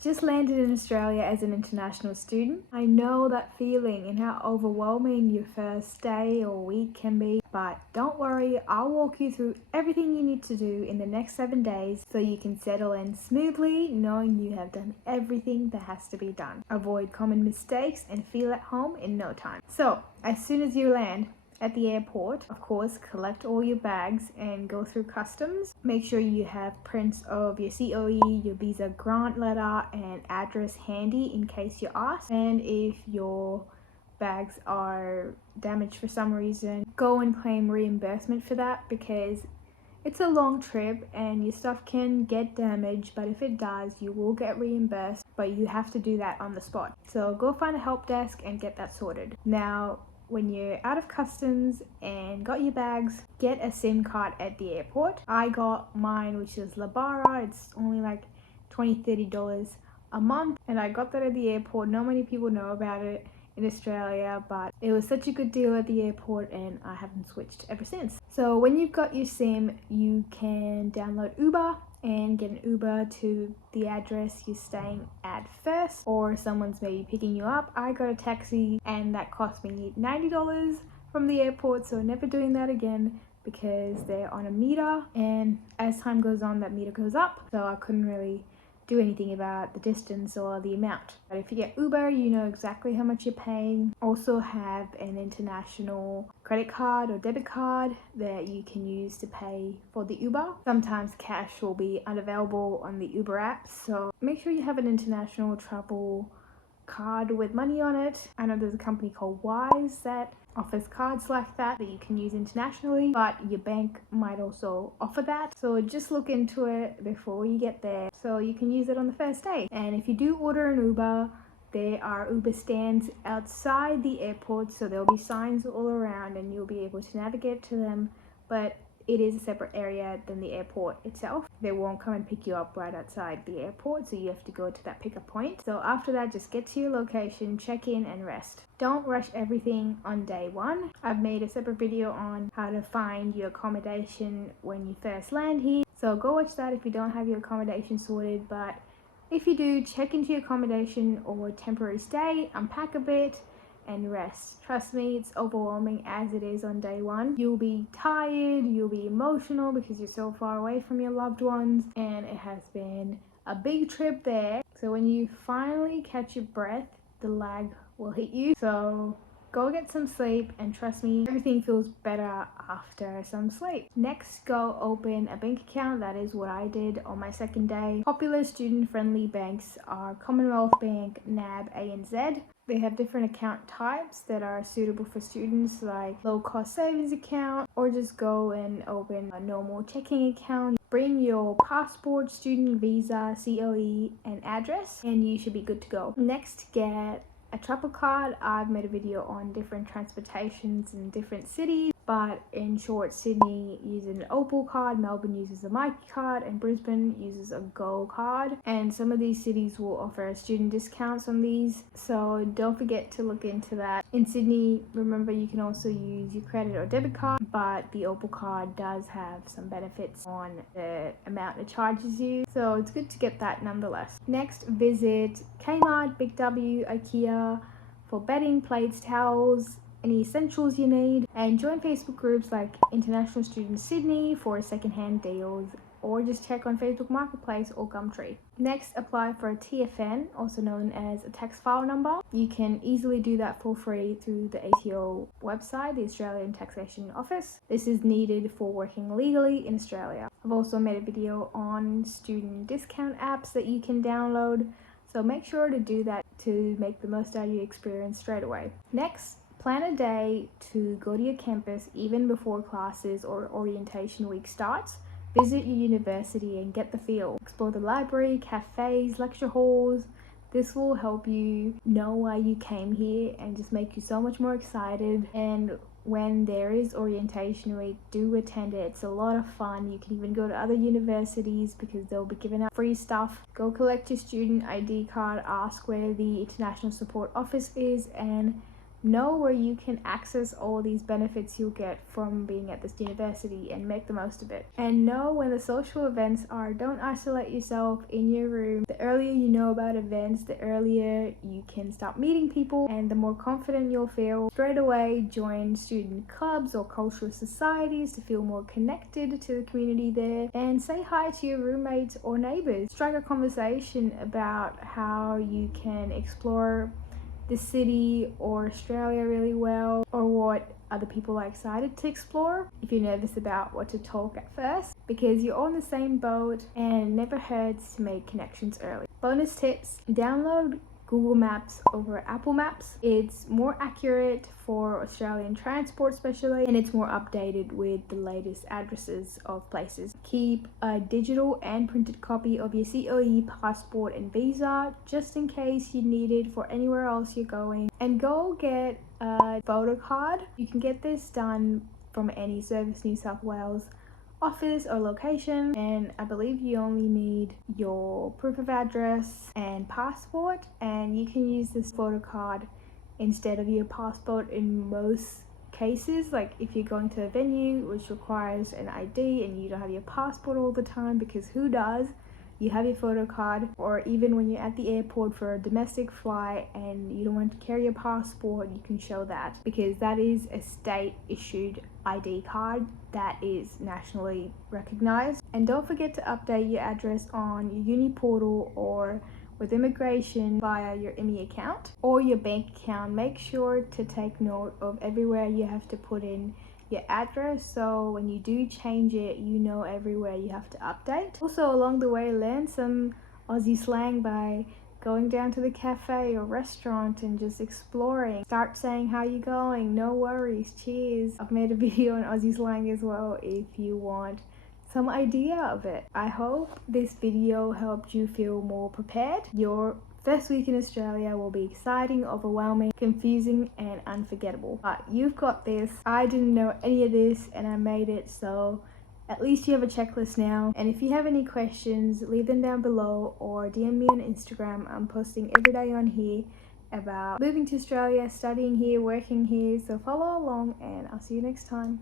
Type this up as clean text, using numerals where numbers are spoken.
Just landed in Australia as an international student. I know that feeling and how overwhelming your first day or week can be, but don't worry, I'll walk you through everything you need to do in the next 7 days so you can settle in smoothly knowing you have done everything that has to be done. Avoid common mistakes and feel at home in no time. So, as soon as you land at the airport, of course, collect all your bags and go through customs. Make sure you have prints of your COE, your visa grant letter, and address handy in case you're asked. And if your bags are damaged for some reason, go and claim reimbursement for that, because it's a long trip and your stuff can get damaged, but if it does, you will get reimbursed, but you have to do that on the spot. So go find a help desk and get that sorted. Now, when you're out of customs and got your bags, get a SIM card at the airport. I got mine, which is Labara. It's only like $20-30 a month, and I got that at the airport. Not many people know about it in Australia, but it was such a good deal at the airport and I haven't switched ever since. So when you've got your SIM, you can download Uber and get an Uber to the address you're staying at first, or someone's maybe picking you up. I got a taxi and that cost me $90 from the airport, so never doing that again because they're on a meter, and as time goes on that meter goes up, so I couldn't really do anything about the distance or the amount. But if you get Uber, you know exactly how much you're paying. Also have an international credit card or debit card that you can use to pay for the Uber. Sometimes cash will be unavailable on the Uber app, so make sure you have an international travel card with money on it. I know there's a company called Wise that offers cards like that you can use internationally, but your bank might also offer that, so just look into it before you get there so you can use it on the first day. And if you do order an Uber, there are Uber stands outside the airport, so there'll be signs all around and you'll be able to navigate to them, but it is a separate area than the airport itself. They won't come and pick you up right outside the airport, so you have to go to that pickup point. So after that, just get to your location, check in and rest. Don't rush everything on day one. I've made a separate video on how to find your accommodation when you first land here, so go watch that if you don't have your accommodation sorted. But if you do, check into your accommodation or temporary stay, unpack a bit, and rest. Trust me, it's overwhelming as it is on day one. You'll be tired, you'll be emotional because you're so far away from your loved ones, and it has been a big trip there. So when you finally catch your breath, the lag will hit you. So go get some sleep, and trust me, everything feels better after some sleep. Next, go open a bank account. That is what I did on my second day. Popular student-friendly banks are Commonwealth Bank, NAB, ANZ. They have different account types that are suitable for students, like low-cost savings account, or just go and open a normal checking account. Bring your passport, student visa, COE, and address, and you should be good to go. Next, get a travel card. I've made a video on different transportations in different cities, but in short, Sydney uses an Opal card, Melbourne uses a Myki card, and Brisbane uses a Go card. And some of these cities will offer student discounts on these, so don't forget to look into that. In Sydney, remember, you can also use your credit or debit card, but the Opal card does have some benefits on the amount it charges you, so it's good to get that nonetheless. Next, visit Kmart, Big W, IKEA for bedding, plates, towels, any essentials you need, and join Facebook groups like International Students Sydney for secondhand deals, or just check on Facebook Marketplace or Gumtree. Next, apply for a TFN, also known as a tax file number. You can easily do that for free through the ATO website, the Australian Taxation Office. This is needed for working legally in Australia. I've also made a video on student discount apps that you can download, so make sure to do that to make the most out of your experience straight away. Next, plan a day to go to your campus even before classes or orientation week starts. Visit your university and get the feel. Explore the library, cafes, lecture halls. This will help you know why you came here and just make you so much more excited. And when there is orientation week, do attend it. It's a lot of fun. You can even go to other universities because they'll be giving out free stuff. Go collect your student ID card, ask where the International Support Office is, and Know where you can access all these benefits you'll get from being at this university and make the most of it. And know when the social events are. Don't isolate yourself in your room. The earlier you know about events, the earlier you can start meeting people and the more confident you'll feel. Straight away, join student clubs or cultural societies to feel more connected to the community there, and say hi to your roommates or neighbors. Strike a conversation about how you can explore the city or Australia really well, or what other people are excited to explore if you're nervous about what to talk at first, because you're on the same boat and it never hurts to make connections early. Bonus tips: download Google Maps over Apple Maps. It's more accurate for Australian transport especially, and it's more updated with the latest addresses of places. Keep a digital and printed copy of your COE, passport and visa just in case you need it for anywhere else you're going. And go get a photo card. You can get this done from any Service New South Wales office or location, and I believe you only need your proof of address and passport, and you can use this photo card instead of your passport in most cases. Like if you're going to a venue which requires an ID and you don't have your passport all the time, because who does? You have your photo card. Or even when you're at the airport for a domestic flight and you don't want to carry your passport, you can show that, because that is a state issued ID card that is nationally recognized. And don't forget to update your address on your uni portal or with immigration via your IMI account or your bank account. Make sure to take note of everywhere you have to put in your address, so when you do change it, you know everywhere you have to update. Also, along the way, learn some Aussie slang by going down to the cafe or restaurant and just exploring. Start saying how you going, no worries, cheers. I've made a video on Aussie slang as well if you want some idea of it. I hope this video helped you feel more prepared. Your first week in Australia will be exciting, overwhelming, confusing and unforgettable, but you've got this. I didn't know any of this and I made it, so at least you have a checklist now. And if you have any questions, leave them down below or DM me on Instagram. I'm posting every day on here about moving to Australia, studying here, working here, so follow along and I'll see you next time.